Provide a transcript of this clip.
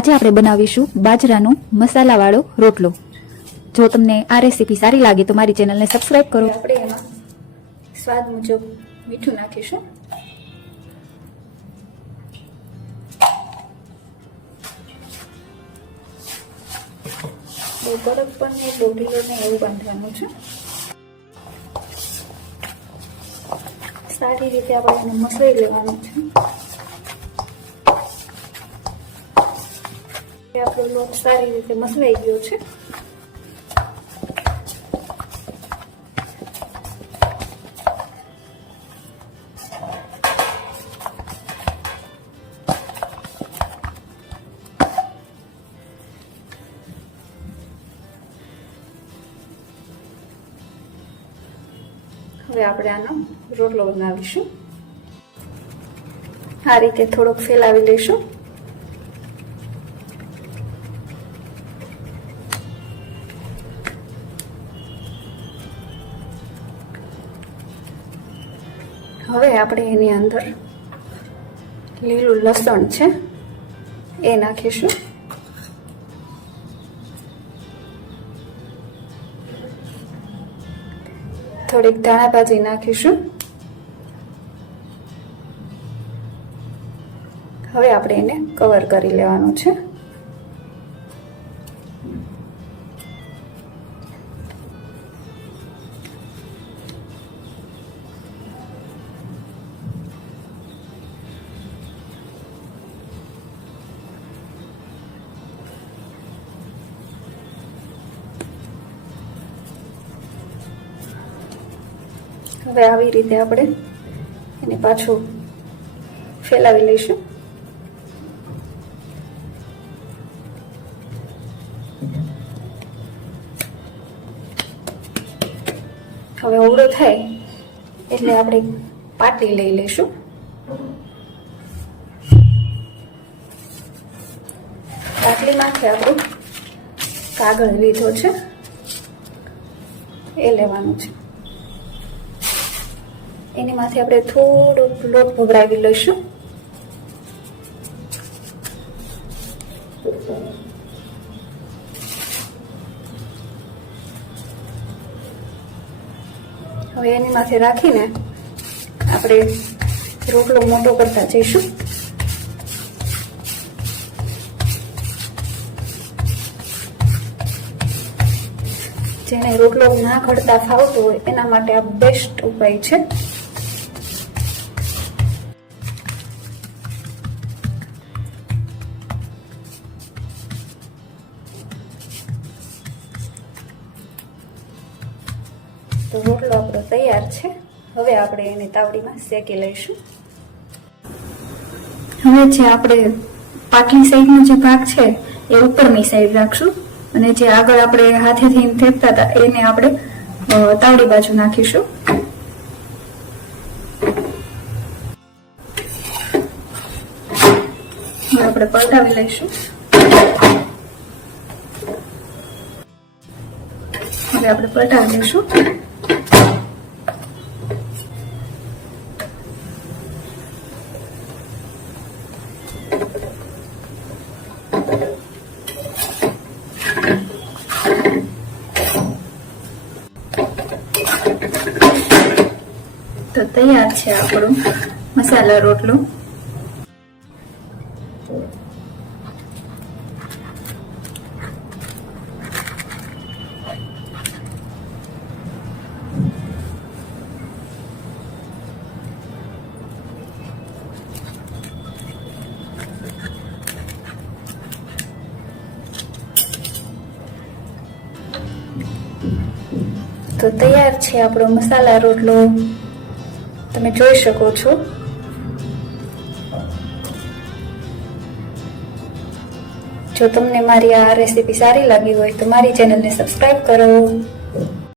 આજે આપણે બનાવીશું બાજરાનો મસાલાવાળો રોટલો. જો તમને આ રેસીપી સારી લાગે તો મારી ચેનલને સબસ્ક્રાઇબ કરો. આપણે એમાં સ્વાદ મુજબ મીઠું નાખીશું. બહુ પણ બહુ ઢીલો એવું બાંધવાનું છે. સારી રીતે આપણે એને મસળી લેવાનું છે. આપણો લોટ સારી રીતે મસળાઈ ગયો છે. હવે આપણે આનો રોટલો બનાવીશું. આ રીતે થોડોક ફેલાવી લઈશું. હવે આપણે એની અંદર લીલું લસણ છે, એ નાખીશું. થોડીક ધાણા ભાજી નાખીશું. હવે આપણે એને કવર કરી લેવાનું છે. હવે આવી રીતે આપણે એને પાછું ફેલાવી લઈશું. હવે ઓવડો થાય એટલે આપણે પાટલી લઈ લઈશું. પાટલીમાંથી આપણે કાગળ લીધો છે. એ લેવાનું છે. એની માથે આપણે થોડુંક લોટ ભભરાવી લઈશું. હવે એની માથે રાખીને આપણે રોટલો મોટો કરતા જઈશું. જેને રોટલો ના ઘડતા ફાવતો હોય એના માટે આ બેસ્ટ ઉપાય છે. તો રોટલો આપણો તૈયાર છે. હવે આપણે એને તાવડીમાં શેકી લઈશું. હવે જે આપણે પાટલી સાઈડનો જે ભાગ છે, એ ઉપરની સાઈડ રાખશું. અને જે આગળ આપણે હાથેથી ફેંકતા હતા, એને આપણે તાવડી બાજુ નાખીશું. આપણે પલટાવી લઈશું. હવે આપણે પલટાવી લઈશું. તો તૈયાર છે આપણો મસાલા રોટલો. તો તૈયાર છે આપણો મસાલા રોટલો. તમે જોઈ શકો છો. જો તમને મારી આ રેસીપી સારી લાગી હોય તો મારી ચેનલને સબસ્ક્રાઈબ કરો.